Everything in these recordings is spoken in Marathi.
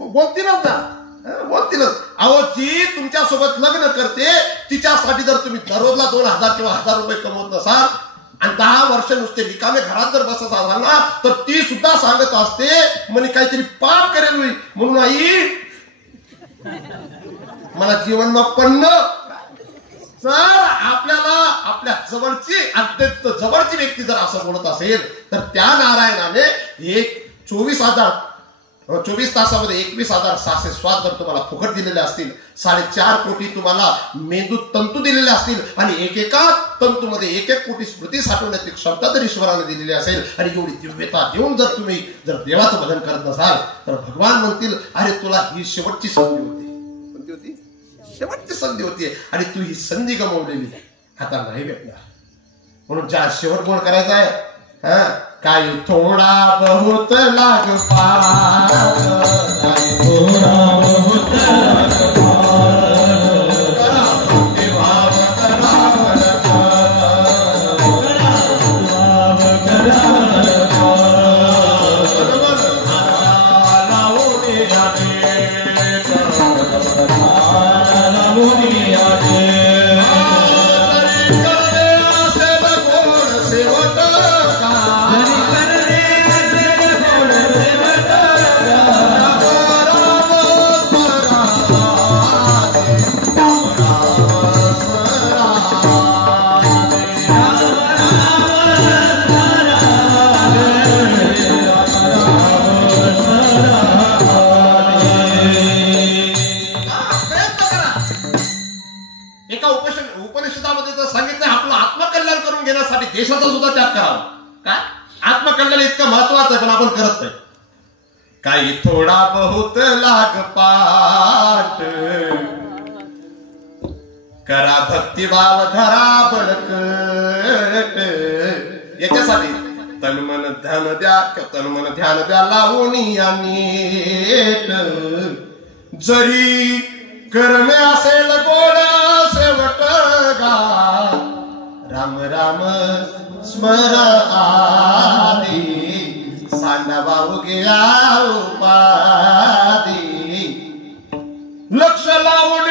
बोलतीलच ना, बोलतीलच. अहो जी तुमच्या सोबत लग्न करते तिच्यासाठी जर तुम्ही दररोजला 2000 किंवा 1000 रुपये कमवत नसाल आणि 10 वर्ष नुसते रिकामे घरात जर बसत असाल ना, तर ती सुद्धा सांगत असते म्हणे काहीतरी पाप करेल होईल म्हणून आई मला जीवन पण सर. आपल्याला आपल्या जवळची अत्यंत जवळची व्यक्ती जर असं बोलत असेल तर त्या नारायणाने 24 तासामध्ये 21,600 श्वास जर तुम्हाला फुकट दिलेले असतील, 4.5 कोटी तुम्हाला मेंदूत तंतू दिलेले असतील आणि एकेका तंतूमध्ये 1 कोटी स्मृती साठवण्याची क्षमता जर ईश्वराने दिलेली असेल आणि एवढी दिव्यता देऊन जर तुम्ही जर देवाचं भजन करत नसाल तर भगवान म्हणतील अरे तुला ही शेवटची संधी होती. कोणती होती? शेवटची संधी होती आणि तू ही संधी गमावलेली आता नाही भेटणार. म्हणून ज्या शेवट गोड करायचा आहे, काही थोडा बहुत लाग पार, काही थोडा बहुत लाग देशाचा सुद्धा त्याग करावा. काय आत्मकल्याण इतकं महत्वाचं आहे पण आपण करत नाही. काही थोडा बहुत लाग पाठ, करा भक्तिभाव धरा बळकट. याच्यासाठी तनमन ध्यान द्या लावून या नीट. जरी करणे असेल गोड शेवट गा, राम राम स्मर आदी, सांडावा उगया उपाधी. लक्ष लावून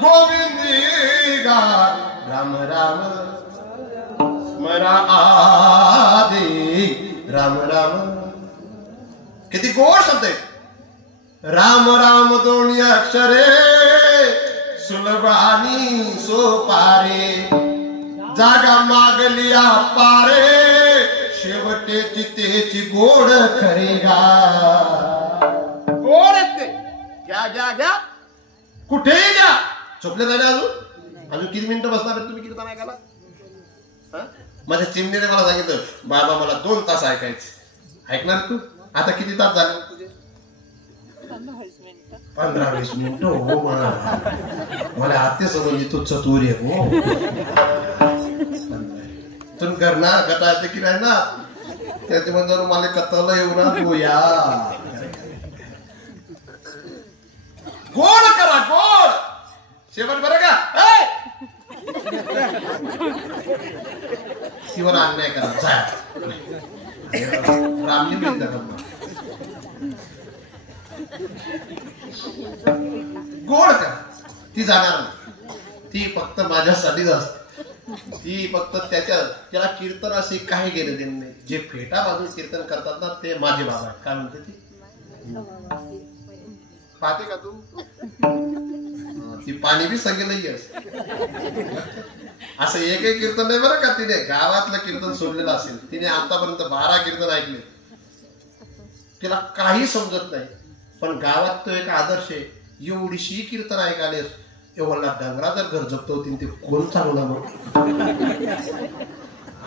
गोविंदी गा, राम राम स्मर आदी, राम राम. किती गोड शब्द आहे. राम राम दोन्ही अक्षरे सुलभ आणि सोपारे, जागा मागलिया पारे, शेवटे चितेची गोड खरी गा. गोड येते घ्या घ्या घ्या कुठेही घ्या. झोपले झाले अजून किती मिनिटं बसणार तुम्ही कीर्तन ऐकायला? माझ्या चिमणीने मला सांगितलं बाबा मला 2 तास ऐकायचे. ऐकणार तू? आता किती तास झाले तुझे? 15-20 मिनिटं. हो मला आत्ते समजली तू चतुर आहे. हो तुम्ही करणार गटायचं की नाही ना त्याच्यामध्ये मला कथला येऊ ना तू या. गोड करा गोड शेवट बरं का. शिवर अन्याय करा रामजी गोड करा. ती जाणार नाही, ती फक्त माझ्यासाठीच असते. ती फक्त त्याला कीर्तन असे काही गेले देणे नाही. जे फेटा बाजून कीर्तन करतात ना ते माझे बाबा आहेत. काय म्हणते ती पाहते का तू? ती पाणी बी सगळे नाही असं एकही कीर्तन नाही बरं का. तिने गावातलं कीर्तन सोडलेलं असेल. तिने आतापर्यंत 12 कीर्तन ऐकले. तिला काही समजत नाही पण गावात तो एक आदर्श आहे. एवढीशी कीर्तन ऐकालेस एवढा डंगरा जर घर जप्त होती ते कोण चालवला मग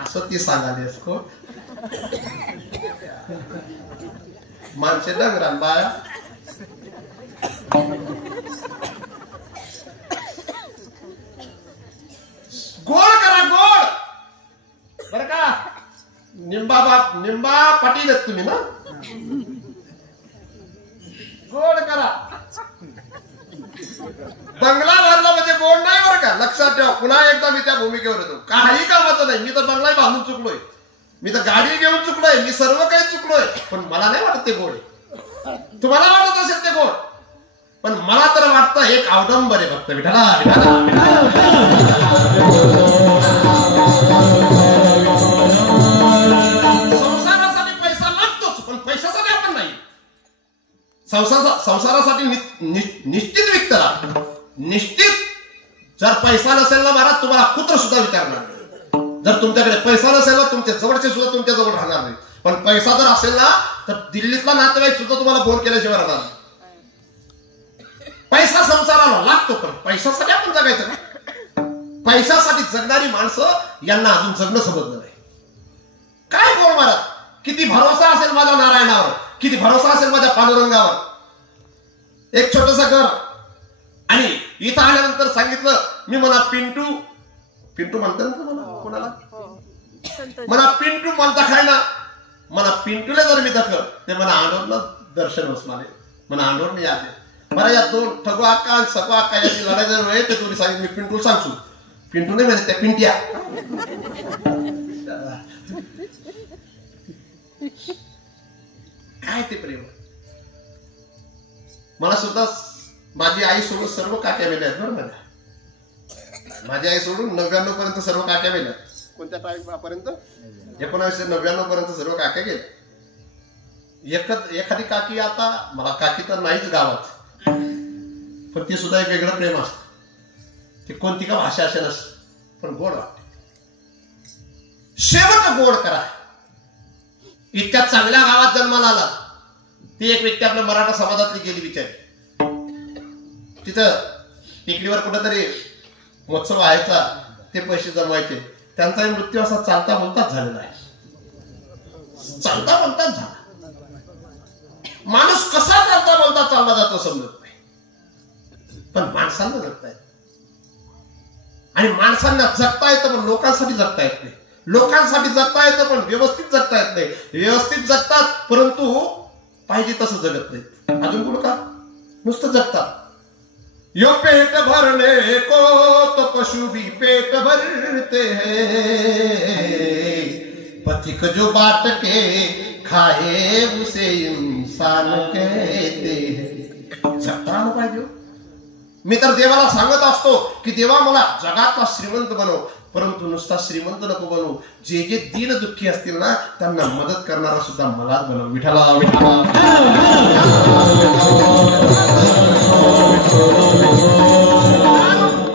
असं ती सांगालेस कोण. माणसे डंगरा बाया गोड करा गोड बर का. निंबा पाटील आहेत तुम्ही ना. गोड करा. बंगला भरला म्हणजे गोड नाही बरं का. लक्षात ठेवा. पुन्हा एकदा मी त्या भूमिकेवर येतो. काही कामाचं नाही. मी तर बंगला बांधून चुकलोय. मी तर गाडी घेऊन चुकलोय. मी सर्व काही चुकलोय पण मला नाही वाटत ते गोड आहे. तुम्हाला वाटत असेल ते गोड, पण मला तर वाटतं एक अवडंबर आहे फक्त. विठाला संसारासाठी पैसा लागतोच, पण पैशासाठी आपण नाही. संसारासाठी निश्चित विकत लागतं. निश्चित जर पैसा नसेल ना महाराज, तुम्हाला कुत्र सुद्धा विचारणार नाही. जर तुमच्याकडे पैसा नसेल ना, तुमच्या जवळचे सुद्धा तुमच्या जवळ राहणार नाही. पण पैसा जर असेल ना, तर दिल्लीतला नातेवाईक सुद्धा तुम्हाला फोन केल्याशिवाय राहणार नाही. पैसा संसाराला लागतो, पण पैशासाठी आपण जगायचं का? पैशासाठी जगणारी माणसं यांना अजून जगणं समजलं नाही. काय बोल महाराज, किती भरोसा असेल माझ्या नारायणावर, किती भरोसा असेल माझ्या पांडुरंगावर. एक छोटस घर, आणि इथं आल्यानंतर सांगितलं मी म्हणा पिंटू म्हणतात ना मला, कोणाला म्हणा पिंटू म्हणता काय ना, म्हणा पिंटूला जर मी दाखल ते म्हणा आंडोरला दर्शन बसणारे, म्हणा आंडोर मी आले. मला या दोन ठगू अक्का आणि सकू अक्का याची लढाई जर वेळ ते तुम्ही सांगितलं, मी पिंटू सांगतो. पिंटू नाही म्हणत, त्या पिंट्या. काय ते प्रेम. मला सुद्धा माझी आई सोडून सर्व काक्या मेल्या आहेत बरं. माझी आई सोडून 99 पर्यंत सर्व काक्या मेल्या. कोणत्या टाइम पर्यंत? 1999 पर्यंत सर्व काक्या गेल्या. एखादी काकी, आता मला काकी तर नाहीच गावात, पण ती सुद्धा एक वेगळं प्रेम असतं. ती कोणती का भाषा असे नसते, पण गोड वाटते. शेवट गोड करा. इतक्या चांगल्या गावात जन्माला आला. ती एक व्यक्ती आपल्या मराठा समाजातली गेली बिचारी. तिथं टेकडीवर कुठेतरी महोत्सव व्हायचा, ते पैसे जमवायचे. त्यांचा मृत्यू असा चालता बोलताच झालेला आहे. चालता बोलताच झाला. माणूस कसा चालता बोलता चालला जातो समजत नाही, पण माणसांना जगता येत. आणि माणसांना जगता येतं, पण लोकांसाठी जगता येत नाही. लोकांसाठी जगता येतं, पण व्यवस्थित जगता येत नाही. व्यवस्थित जगतात, परंतु पाहिजे तसं जगत नाही. अजून कुठं का नुसतं जगतात. यो पेट भरने को तो पशु भी पेट भरते हैं, पथिक जो बाट के खाए उसे इंसान कहते हैं. जगता आलं पाहिजे. मी तर देवाला सांगत असतो की देवा मला जगातला श्रीमंत बनव, परंतु नुसता श्रीमंत नको बनवू. जे जे दीन दुःखी असतील ना, त्यांना मदत करणारा सुद्धा मलाच बनव. विठाला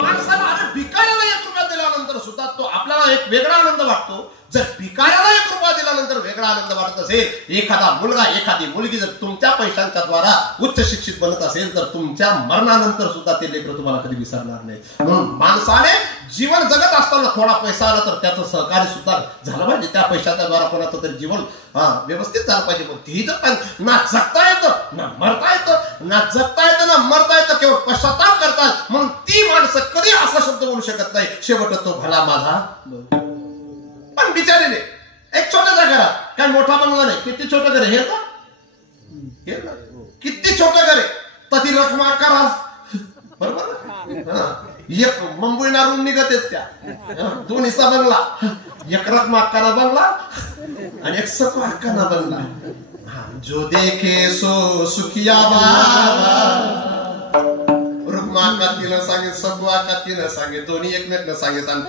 माणसाला अरे भिकाऱ्याला 1 रुपया दिल्यानंतर सुद्धा तो आपल्याला एक वेगळा आनंद वाटतो. जर भिकाऱ्याला 1 रुपया दिल्यानंतर वेगळा आनंद वाटत असेल, एखादा मुलगा एखादी मुलगी जर तुमच्या पैशांच्या द्वारा उच्च शिक्षित बनत असेल, तर तुमच्या मरणानंतर सुद्धा ते लेकरं तुम्हाला कधी विसरणार नाही. म्हणून माणसाने जीवन जगत असताना थोडा पैसा आला तर त्याचं सहकार्य सुद्धा झालं पाहिजे. त्या पैशाच्या द्वारा कोणाचं तरी जीवन व्यवस्थित झालं पाहिजे. पण तेही ना जगता येतं ना मरता येतं, ना जगता येतं ना मरता येतं, केवळ पश्चाताप करतात. म्हणून ती माणसं कधी असा शब्द बोलू शकत नाही, शेवट तो भला माझा. पण बिचारीने एक छोट्याच्या घरात, काय मोठा बंगला नाही, किती छोटं घर आहे हे ना, किती छोटं घर आहे, तर ती रकमा करा बरोबर. एक मुंबईला रूम निघत आहेत त्या, 2 हिस्सा बंगला, एक रकमा अक्काना बंगला आणि एक सकू अक्काना बंगला. जो देखे सो सुखिया बाबा. रुक्मा अक्का तिनं सांगेल, सकू अक्का तिनं सांगेल, दोन्ही एकमेकनं सांगेल. आणि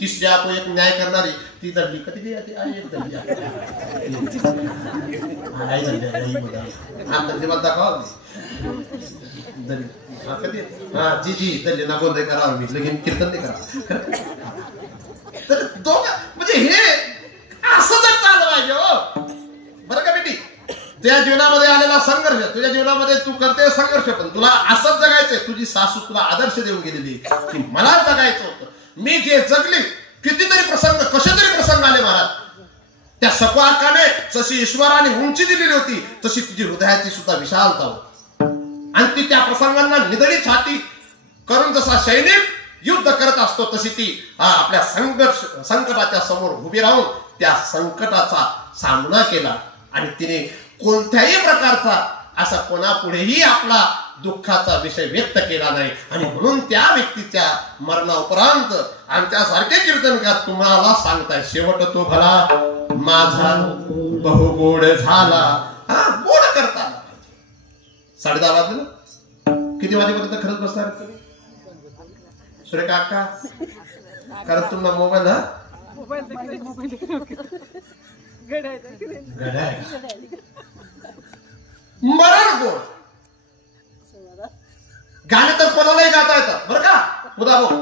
तिसरी आपण एक न्याय करणारी ती दडली कधी दाखवा जी जी दल्ली ना गोंधळ करा, मी लगेच कीर्तन नाही करा. तर दोघं म्हणजे हे असं जगता आलं पाहिजे हो. बरं का बेटी, तुझ्या जीवनामध्ये आलेला संघर्ष, तुझ्या जीवनामध्ये तू करते संघर्ष, पण तुला असंच जगायचंय. तुझी सासू तुला आदर्श देऊन गेलेली की मला जगायचं होतं, मी जे जगली. कितीतरी प्रसंग, कसे तरी प्रसंग आले महाराज. त्या सकू अक्काने जशी ईश्वराने उंची दिलेली होती, तशी तुझी हृदयाची सुद्धा विशालता होती. आणि ती त्या प्रसंगांना निधडी छाती करून जसा सैनिक युद्ध करत असतो, तशी ती आपल्या संकटाच्या समोर उभी राहून त्या संकटाचा सामना केला. आणि तिने कोणत्याही प्रकारचा असा कोणापुढेही आपला दुःखाचा विषय व्यक्त केला नाही. आणि म्हणून त्या व्यक्तीच्या मरणाउपरांत आमच्यासारखे कीर्तनकार तुम्हाला सांगताय, शेवट तो भला माझा बहुगोड झाला. गोड करता आला पाहिजे. 10:30 वाजले ना, किती वाजेपर्यंत खरंच बसणार तुम्ही? सुरेखा अक्का, कारण तुम्हाला मोबाईल मरण गोड गाणे तर कोणालाही गाता येतात बरं का उदा भाऊ,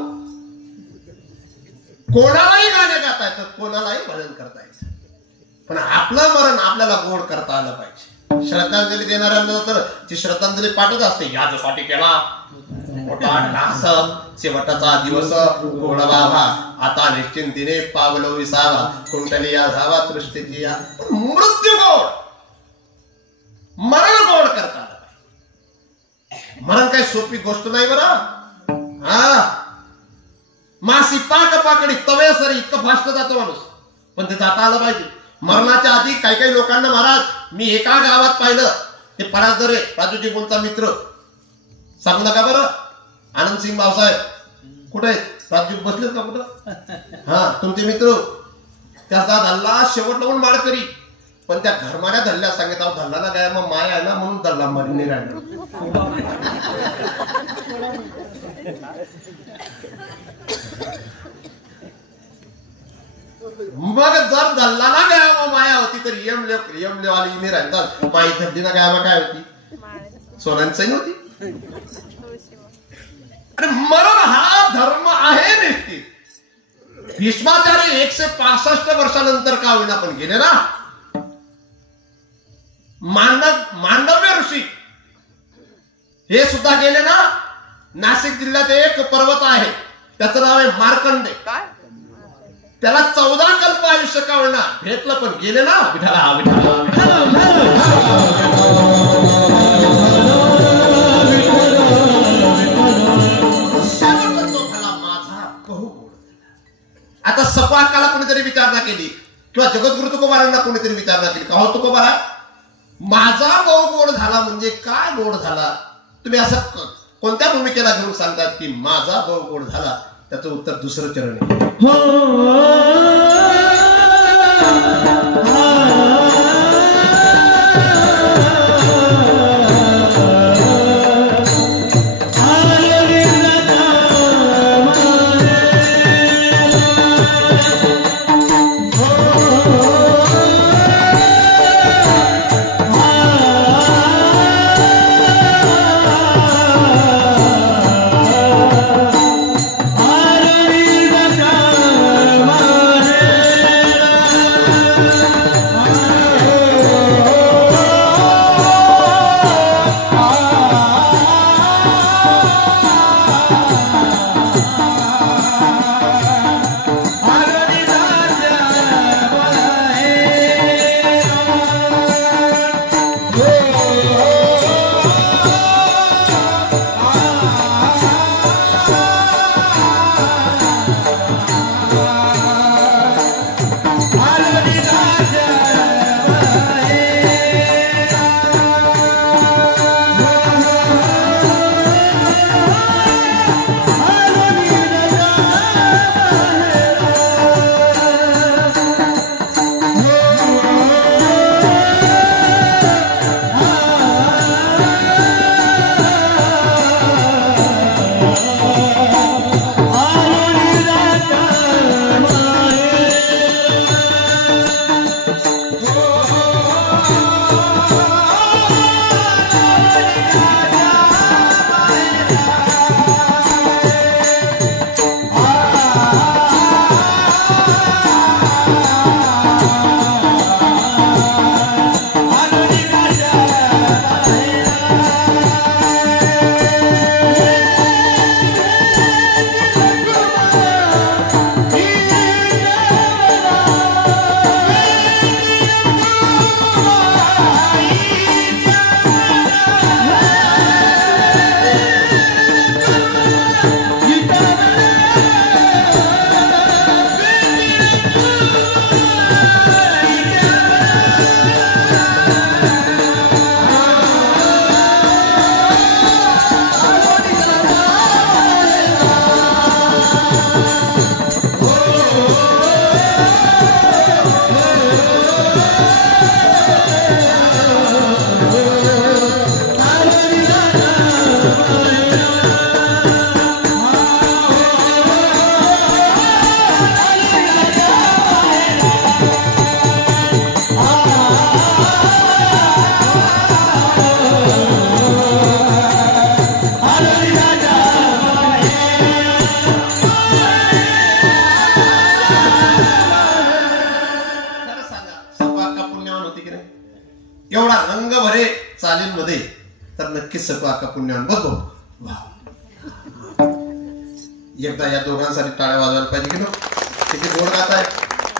कोणालाही गाणे गाता येतात, कोणालाही भजन करता येतं, पण आपलं मरण आपल्याला गोड करता आलं पाहिजे. श्रद्धांजली देणाऱ्यांना तर ती श्रद्धांजली पाठच असते, याच्यासाठी केला मोठा डास, शेवटाचा दिवस गोड व्हावा, आता निश्चिंतीने पावलो विसावा, कुंडली या धावा दृष्टीची या. मृत्यू गोड, मरण गोड करता आलं पाहिजे. मरण काही सोपी गोष्ट नाही बरं. हा मासी पाक पाकडी तवे सरी इतकं फास्ट जातो माणूस, पण ते जाता आलं पाहिजे. मरणाच्या आधी काही काही लोकांना महाराज मी एका गावात पाहिलं, ते पराजदरे राजूजी कोणता मित्र सांगू नका बरं, आनंद सिंग भाऊसाहेब कुठे आहेत? राजू बसलेत का कुठं? हा तुमचे मित्र त्याचा धल्ला शेवट लावून माळकरी, पण त्या घरमाऱ्या धल्ल्या सांगत आहो, धल्ला ना काय मग माय आहे ना म्हणून धल्ला मारणे राहिला. मग जर धल्ला ना काय मग माया होती तर यमले वाली मी राहतात, माई धल्ली ना काय होती? सोन्यांची नव्हती. अरे मरण हा धर्म आहे निश्चित. भीष्माचार्य 165 वर्षानंतर का होईना पण गेले ना. मांडव्य ऋषी हे सुद्धा गेले ना. नाशिक जिल्ह्यात एक पर्वत आहे, त्याचं नाव आहे मार्कंडे. काय त्याला 14 कल्प आयुष्य का होईना भेटलं पण गेले ना. विठाला आता सपाकाला कोणीतरी विचारणा केली किंवा जगद्गुरु तुकोबारांना कोणीतरी विचारणा केली का हो तुकोबारा माझा भाऊ गोड झाला म्हणजे काय गोड झाला? तुम्ही असं कोणत्या भूमिकेला घेऊन सांगतात की माझा भाऊ गोड झाला? त्याचं उत्तर दुसरं चरण आहे. Hare एवढा रंग भरे चालील मध्ये तर नक्कीच सकू आका पुण्यान बघ. एकदा या दोघांसाठी टाळ्या वाजवायला पाहिजे की किती गोड गातायत.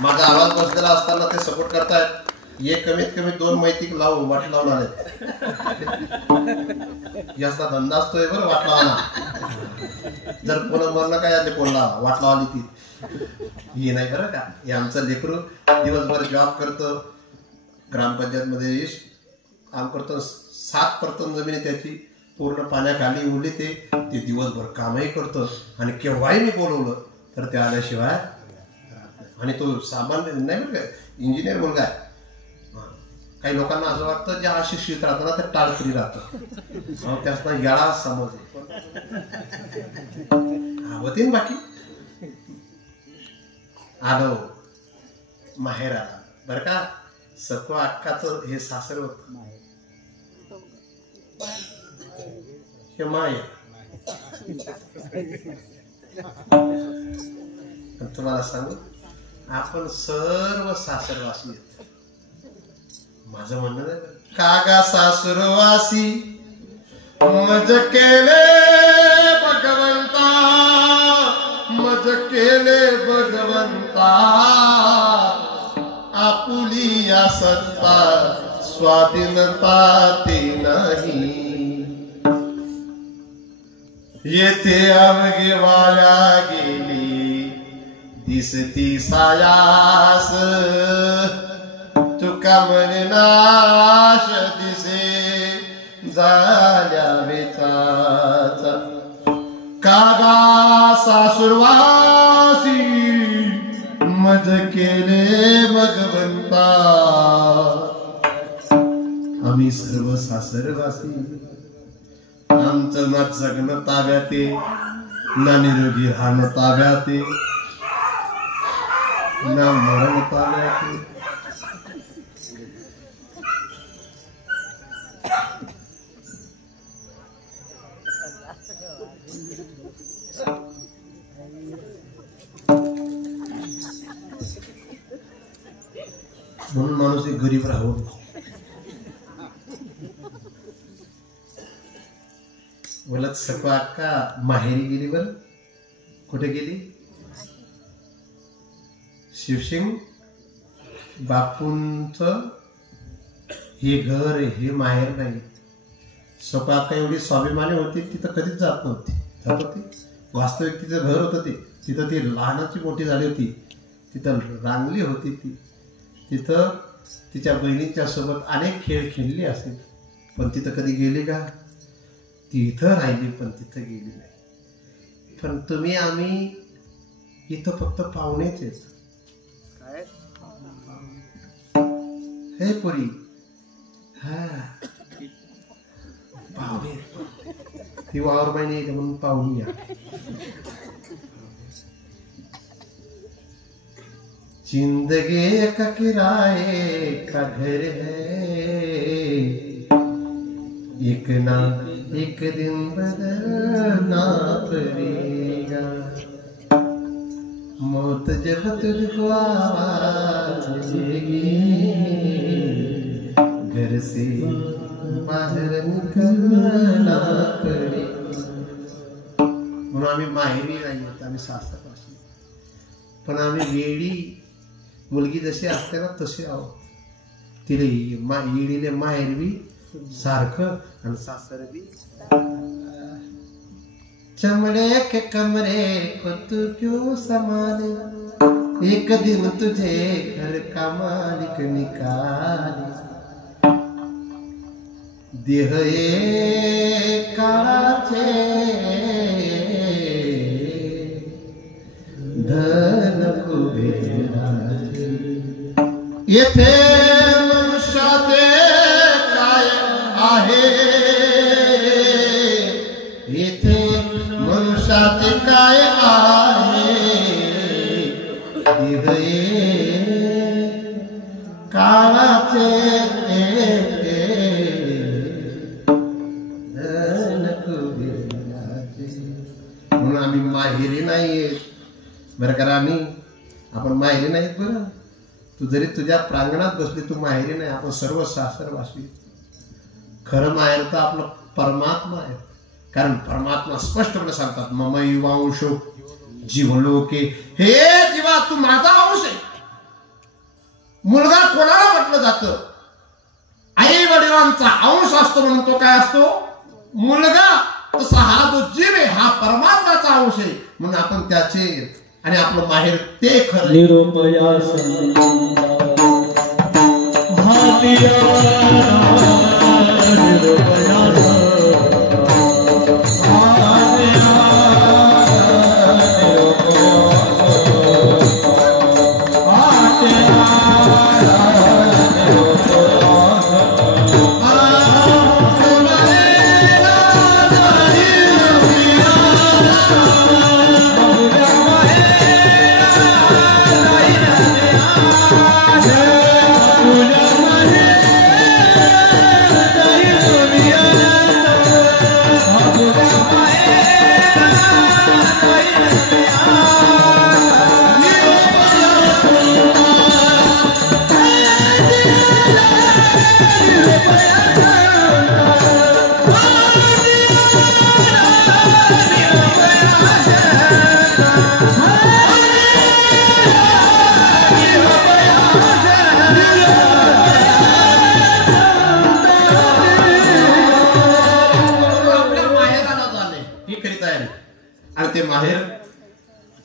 माझा आवाज बसलेला असताना ते सपोर्ट करतायत. एक कमीत कमी 2 मैतिक वाट लावून आले. याचा धंदा असतोय बरं वाट लावला. जर कोणा मरण काय आले कोणला वाट लावली ती हे नाही बरं का. हे आमचं लेकरू दिवसभर जॉब करतं, ग्रामपंचायत मध्ये काम करतो. 7 परतन जमीन त्याची पूर्ण पाण्याखाली उरली. ते दिवसभर कामही करतं आणि केव्हाही मी बोलवलं तर ते आल्याशिवाय. आणि तो सामान्य नाही बरं काय, इंजिनियर मुलगा आहे. काही लोकांना असं वाटतं जे अशिक्षित राहतं ना ते टाळकरी राहतं. त्याचा याळा समज होते बाकी. आलो माहेर आला बर का. सकू अक्काचं हे सासर होत. हे माय तुम्हाला सांगू आपण सर्व सासरवासी आहेत. माझं म्हणणं नाही कागा सासुरवासी मज केले भगवंता, मज केले भगवंता. आपुली या सत्ता स्वाधीनता ते नाही. येथे अवघे वाया गेली दिसती सायास. तुका नाश दिसे झाल्या वेचाचा. कागा सासुरवासी मज केले भगवंता. आम्ही सर्व सासरवासी. आमचं ना जगणं ताब्यात आहे ना निरोगी राहणं ताब्यात आहे ना मरण ताब्यात आहे. म्हणून माणूस एक गरीब राहू. बोलत सकू अक्का माहेरी गेली. बर कुठे गेली? शिवसिंग बापूंच हे घर हे माहेर नाही. सकू अक्का एवढी स्वाभिमानी होती तिथं कधीच जात नव्हती. जात होती वास्तविक तिचं घर होतं ते. तिथं ती लहानाची मोठी झाली होती. तिथं रांगली होती ती. तिथं तिच्या बहिणीच्या सोबत अनेक खेळ खेळले असेल पण तिथं कधी गेली का? ती इथं राहिली पण तिथं गेली नाही. पण तुम्ही आम्ही इथं फक्त पाहुणेच आहेत. हे पुरी हा पाहुणे ती वावर महिने म्हणून पाहुणी या. जिंदगी का किराए का घर है, एक ना एक दिन बदलना पड़ेगा. मौत जब तुझको आवाज देगी घर से बाहर निकलना पड़ेगा. म्हणून आम्ही माहेरी नाही होत, आम्ही सासरवासी. पण आम्ही वेळी मुलगी जशी असते ना तशी आहोत. तिले येडीले माहेर बी सारखं आणि सासर बी. चमड़े के कमरे को तू क्यों संभाले, एक दिन तुझे घर का मालिक निकाले. देह ये काळाचे धन कुबेराचे. येथे मनुष्याचे काय आहे, येथे मनुष्याचे काय आहे. दिवे काळाचे धन कुबेराचे. म्हणून आम्ही माहेरी नाहीये बरं का. आम्ही आपण माहेरी नाहीत बरं. तू जरी तुझ्या प्रांगणात बसली, तू माहेरी नाही, आपण सर्व सासरवासी. खरं माहेर तर आपलं परमात्मा आहे. कारण परमात्मा स्पष्टपणे सांगतात, मम युवांशो जीवलोके. हे जीवा, तू माझा अंश आहे. मुलगा कोणाला म्हटलं जातं? आई वडिलांचा अंश असतो म्हणून तो काय असतो? मुलगा. तसा हा जो जीव आहे हा परमात्माचा अंश आहे म्हणून आपण त्याचे, आणि आपलं माहेर ते खरं. निरुपया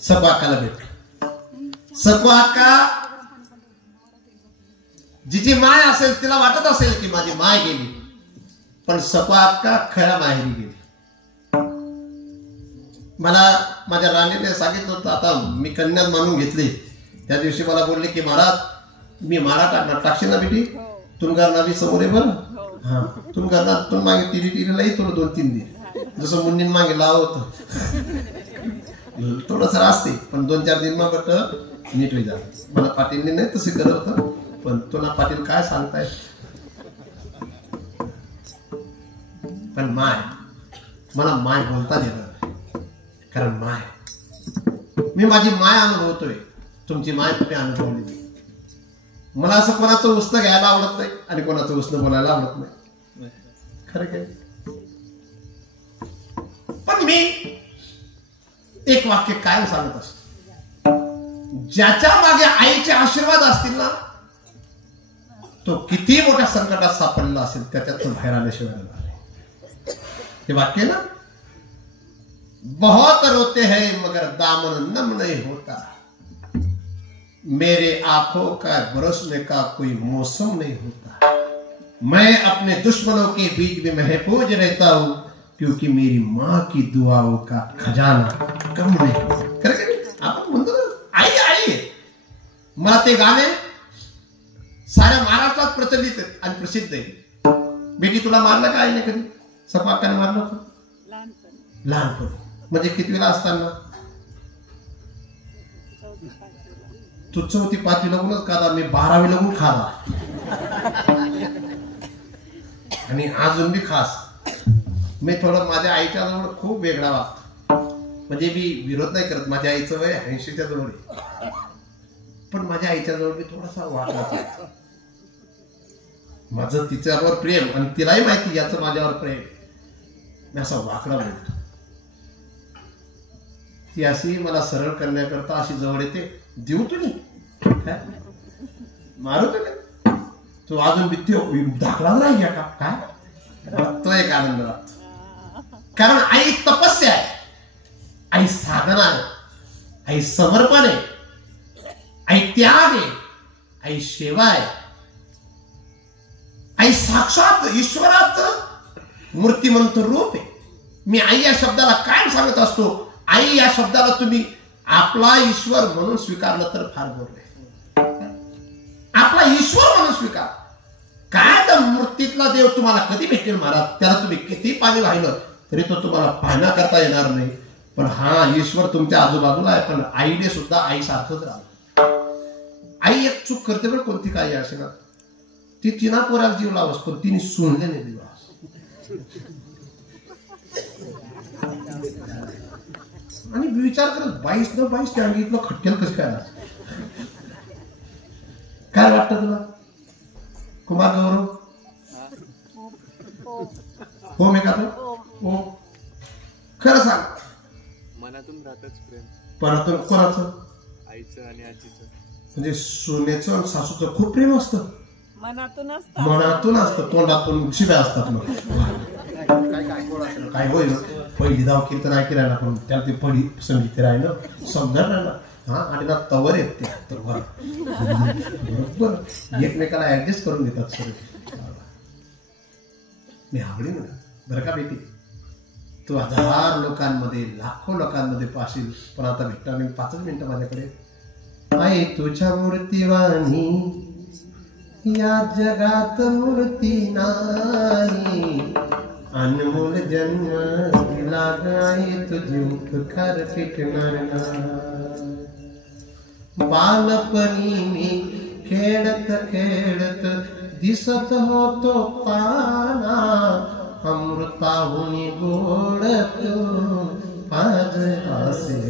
सखुआकाला भेटली. सखुआका जिची माय असेल तिला वाटत असेल की माझी माय गेली, पण सखुआका खऱ्या माहेरी गेली. मला माझ्या राणीने सांगितलं होतं, आता मी कन्यात मानून घेतली. त्या दिवशी मला बोलले की महाराज मी मारा टाकणार. टाकशील ना बेटी? तुमगार नावी समोर आहे बरं. हा, तुमगार तुम मागे तिरीलाही थोडं 2-3 दिन, जसं मुन्नीन मागे लाव होतं थोडस असते, पण 2-4 दिन मग नीट होई झालं. मला पाटीलने नाही तसे करत होतं, पण तुला पाटील काय सांगताय. पण माय, मला माय बोलता येणार, कारण माय, मी माझी माय अनुभवतोय. तुमची माय तुम्ही अनुभवली. मला असं कोणाचं उसनं घ्यायला आवडत नाही आणि कोणाचं उसनं बोलायला आवडत नाही. खरं काय? पण मी एक वाक्य कायम सांगत असतो, ज्याच्या मागे आईचे आशीर्वाद असतील ना, तो किती मोठ्या संकटात सापडला असेल त्याच्यातून बाहेर आल्याशिवाय नाही. ते वाक्य ना, बहुत रोते हैं मगर दामन नम नहीं होता, मेरे आंखों का बरसने का कोई मौसम नहीं होता, मैं अपने दुश्मनों के बीच में महफूज रहता हूं क्योंकि मेरी माँ की दुआओं का खजाना कम नहीं. आपण म्हणतो ना आई आई. मला ते गाणे साऱ्या महाराष्ट्रात प्रचलित आणि प्रसिद्ध आहे. बेटी तुला मारलं का आईने कधी? सखुआकाने मारलं होतं लहानपणी. म्हणजे कितवीला असताना? तू 4वी-5वी लागूनच खादा, मी 12वी लागून खादा, आणि अजून बी खास. मी थोडं माझ्या आईच्या जवळ खूप वेगळा वागतो. म्हणजे मी विरोध नाही करत, माझ्या आईचं वय 80च्या जवळ आहे, पण माझ्या आईच्या जवळ मी थोडासा वागला. माझं तिच्यावर प्रेम, आणि तिलाही माहिती याचं माझ्यावर प्रेम. मी असा वाकडा बोलतो. ती अशी मला सरळ करण्याकरता अशी जवळ येते. देऊ तुम्ही काय मारू तुला, तू अजून भीती दाखला नाही घ्या का काय? तो एक आनंद राहतो. कारण आई तपस्या आहे, आई साधना आहे, आई समर्पण आहे, आई त्याग आहे, आई सेवा आहे, आई साक्षात ईश्वराचं मूर्तिमंत रूप आहे. मी आई या शब्दाला काय सांगत असतो, आई या शब्दाला तुम्ही आपला ईश्वर म्हणून स्वीकारलं तर फार बरं आहे. आपला ईश्वर म्हणून स्वीकार. काय तर मूर्तीतला देव तुम्हाला कधी भेटेल महाराज? त्याला तुम्ही किती पाणी वाहिलं तरी तो तुम्हाला पाहण्या करता येणार नाही. पण हा ईश्वर तुमच्या आजूबाजूला आहे. पण आईने सुद्धा आई सारखंच राहतं. आई एक चूक करते पण कोणती काही असे ना, ती तिना पोराला जीव लावस, पण तिने सुनले नाही दिवस. आणि विचार करत 22 त्या अंगीतलं खट्टेल कसं काय. काय वाटतं तुला कुमार गौरव? हो मी का तो हो खरं सांग. मनातून राहतच प्रेम. मनातून कोणाचं? आईचं आणि आजीचं. म्हणजे सोन्याचं आणि सासूचं खूप प्रेम असतं. मनातून असतं. मनातून असतं, तोंडातून शिव्या असतात मग. काय होईल पहिली धाव कीर्तन ऐकी राहिला पण त्याला ते पहिली संगीत राहिलं समजा राहिला हा आणि ना तवर येत ते तर बरोबर एकमेकाला ऍडजस्ट करून घेतात सर. मी आवडी म्हणा बरं का बेटी, तू 1000 लोकांमध्ये लाखो लोकांमध्ये पाशील पण आता भेटणार नाही 5 मिनिटं माझ्याकडे. आई तुझ्या मूर्तीवाणी या जगात मूर्ती नाही, अनमोल जन्म दिला गाई तुझी उपकार फिटणार नाही. बालपणी मी खेळत खेळत दिसत होतो पाना, अमृताहून गोड तू पाज असे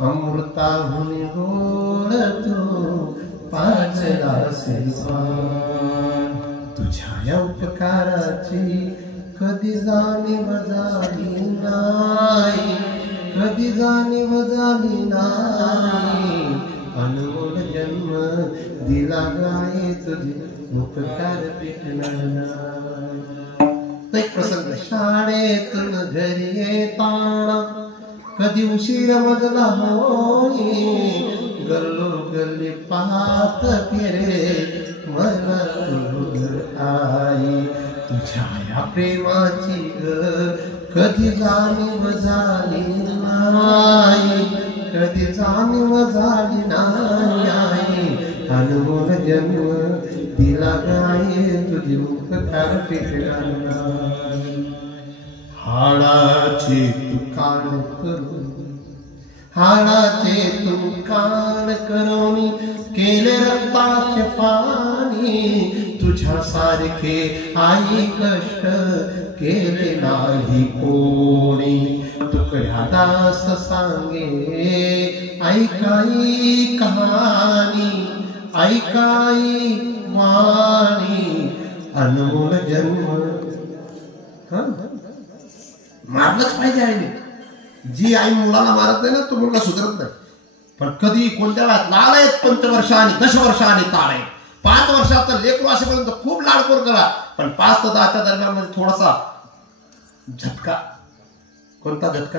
अमृताहून गोड तू पाज असे तुझ्या या उपकाराची कधी जाणीव झाली नाही, कधी जाणीव झाली नाही. अनमोल जन्म दिला गाय तुझे उपकार भेटणार नाही. एक प्रसंग शाळेतून घरी येताना कधी उशीर मजला होई, गल्लो गल्ली पाहत फिरे मला आई. तुझ्या या प्रेमाची कधी जाणीव झाली नाही, कधी जाणीव झाली नाही. अनमोल जन्म दिला गाय तुझी उपकार फिटणार नाही. हाडाचे तू कान करून हाडाचे तू कान करून केले रक्ताचे पाणी, तुझ्या सारखे आई कष्ट केले नाही कोणी. तुकड्या दास सांगे ऐकाई कहाणी, ऐकाई वाणी. अनमोल जन्म मारलंच पाहिजे आईने. जी आई मुलाला मारत नाही ना तो मुलगा सुधरत नाही. पण कधी कोणत्या वेळात लाड आहेत 5 वर्ष आणि 10 वर्ष आणि ताळ आहे. 5 वर्षाचा लेकरू असेपर्यंत खूप लाडकोर करा पण 5 ते 10च्या दरम्यान मध्ये थोडासा झटका. कोणता झटका?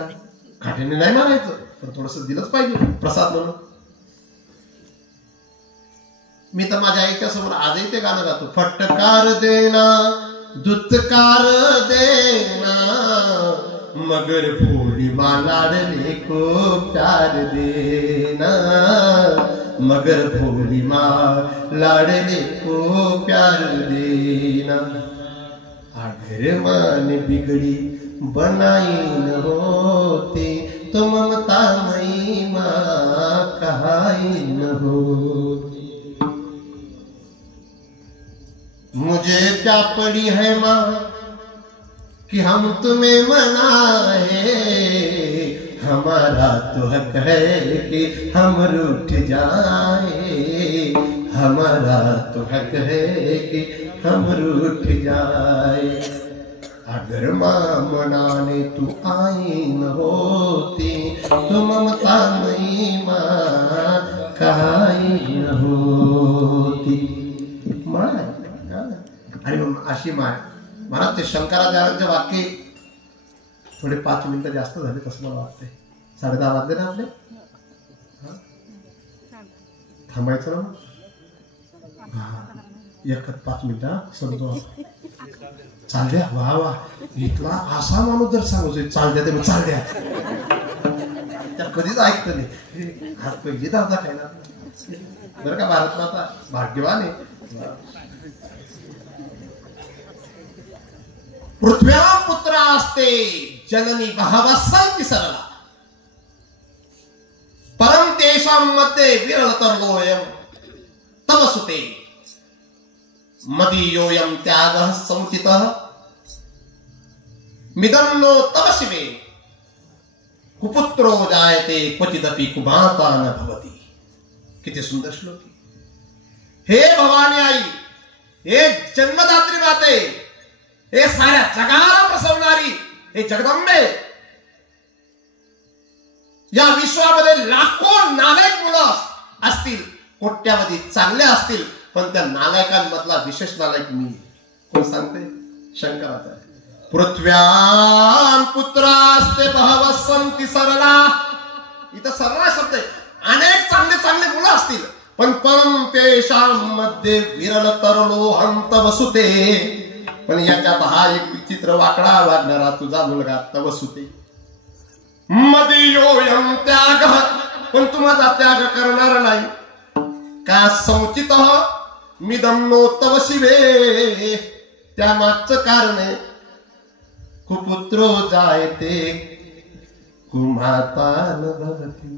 काठीने नाही मारायचं पण थोडस दिलंच पाहिजे प्रसाद म्हणून. मी तर माझ्या आईच्या समोर आजही ते गाणं गातो. फटकार देना दुत्कार देना मगर भोली माँ लाडले को प्यार देना, मगर भोली माँ लाडले को प्यार देना. अगर मान बिगड़ी बनाई न होती तो ममता मई माँ कहाई न होती. मुझे क्या पड़ी है माँ कि हम तुम्हें मनाए, हमारा तो हक है कि हम रूठ जाए, हमारा तो हक है कि हम रूठ जाए. अगर माँ मनाने तू आई न होती तो ममता मई माँ कहाई न होती. माँ आणि अशी माय मला ते शंकराचार्यांचे वाक्य थोडे 5 मिनिटं जास्त झाले तसं मला वाटतंय. 10:30 वाजले ना आपले. थांबायचं ना 1-5 मिनिटं समजू. चाल द्या. वा वा इथला असा माणूस जर सांगू चाल द्या ते चाल द्या त्या कधीच ऐकत नाही. हात पहिली दादा काय ना बरं का. भारत माता भाग्यवान आहे. पृथ्व्या पुत्र असते जननी बहवस्सन्ति सरला, परम तेषां मध्ये विरलतरोऽयं तव सुते मदीयोऽयं त्यागः समुचितः मिदं नो तव शिवे कुपुत्रो जायते क्वचिदपि कुमाता न भवति. किती सुंदर श्लोक. हे भवानी आई, हे जन्मदात्री माते, हे साऱ्या जगाला प्रसवणारी हे जगदंबे, या विश्वामध्ये लाखो नालायक मुलं असतील, कोट्यावधी चांगले असतील, पण त्या नालायकांमधला विशेष नालायक मी. कोण सांगते? शंकराचार्य. पृथ्व्यां पुत्रास्ते बहवः सन्ति सरला. इथं सरला शब्द आहे. अनेक चांगले चांगले मुलं असतील, पण परम तेषां मध्ये विरल तरलो हंत वसुते. पण याच्यात हा एक विचित्र वाकडा वागणारा तुझा मुलगा तवसुते. मदीयोयं त्याग, पण तू माझा त्याग करणार नाही. का समुचित मिदम नो तव शिवे. त्या मागचं कारण आहे, कुपुत्रो जायते कुमाता न भवती.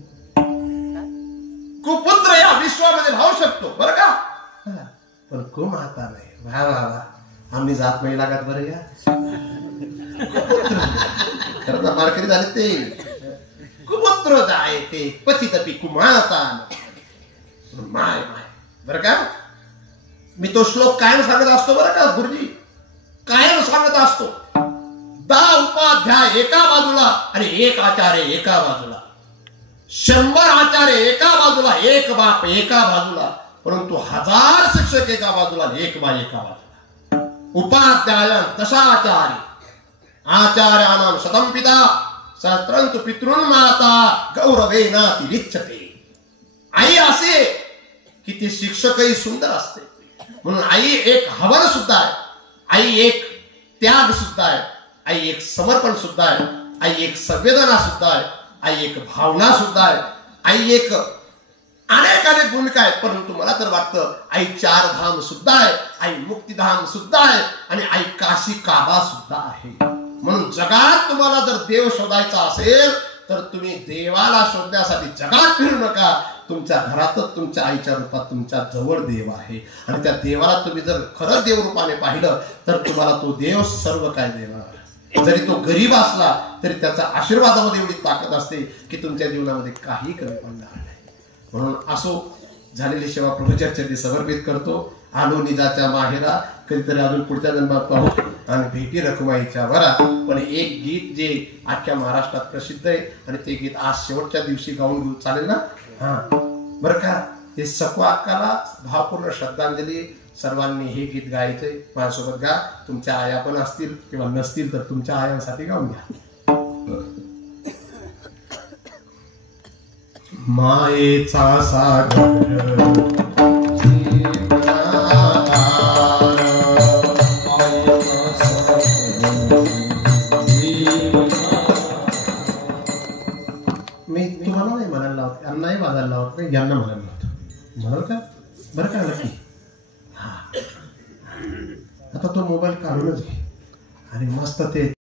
कुपुत्र या विश्वामध्ये राहू शकतो बरं का, पण कुमाता नाही. वा वा वा, आम्ही जात नाही लागत बरं या. खरं तर मारकरी झाले ते. कुपुत्र जायते पतितपि कुमाता. माय माय बरं का. मी तो श्लोक कायम सांगत असतो बरं का गुरुजी, कायम सांगत असतो. 10 उपाध्याय एका बाजूला आणि 1 आचार्य एका बाजूला, 100 आचार्य एका बाजूला, 1 बाप एका बाजूला, परंतु 1000 शिक्षक एका बाजूला, 1 बा एका बाजूला. उपाध्याय दशाचार्य, आचार्याणां शतं पिता, सहस्रंतु पितॄन् माता, गौरवेनातिरिच्यते. आई असे की ती शिक्षकही सुंदर असते, म्हणून आई एक हवन सुद्धा आहे, आई एक त्याग सुद्धा आहे, आई एक समर्पण सुद्धा आहे, आई एक संवेदना सुद्धा आहे, आई एक भावना सुद्धा आहे, आई एक अनेक अनेक भूमिका आहेत. परंतु मला तर वाटतं आई 4 धाम सुद्धा आहे, आई मुक्तिधाम सुद्धा आहे, आणि आई काशी काबा सुद्धा आहे. म्हणून जगात तुम्हाला जर देव शोधायचा असेल तर तुम्ही देवाला शोधण्यासाठी जगात फिरू नका. तुमच्या घरातच तुमच्या आईच्या रूपात तुमच्या जवळ देव आहे, आणि त्या देवाला तुम्ही जर खरं देव रूपाने पाहिलं तर तुम्हाला तो देव सर्व काय देणार. जरी तो गरीब असला तरी त्याच्या आशीर्वादामध्ये एवढी ताकद असते की तुमच्या जीवनामध्ये काही कमी पडणार नाही. म्हणून असो, झालेली सेवा प्रभूच्या चरणी समर्पित करतो. आलो निजाच्या माहेरा, कधीतरी अजून पुढच्या जन्मात पाहू, आणि भेटी रखुमाईच्या वरा. पण एक गीत जे अख्ख्या महाराष्ट्रात प्रसिद्ध आहे, आणि ते गीत आज शेवटच्या दिवशी गाऊन घेऊ, चालेल ना? हा बरं का. हे सकू अक्काला भावपूर्ण श्रद्धांजली. सर्वांनी हे गीत गायचंय, माझ्यासोबत गा. तुमच्या आया पण असतील किंवा नसतील तर तुमच्या आयांसाठी गाऊन घ्या. मायेचा सागर नाही वाजायला लावत नाही, यांना म्हणायला लावतो. म्हणाल का? बरं का नक्की. हा, आता तो मोबाईल काढूनच घे आणि मस्त ते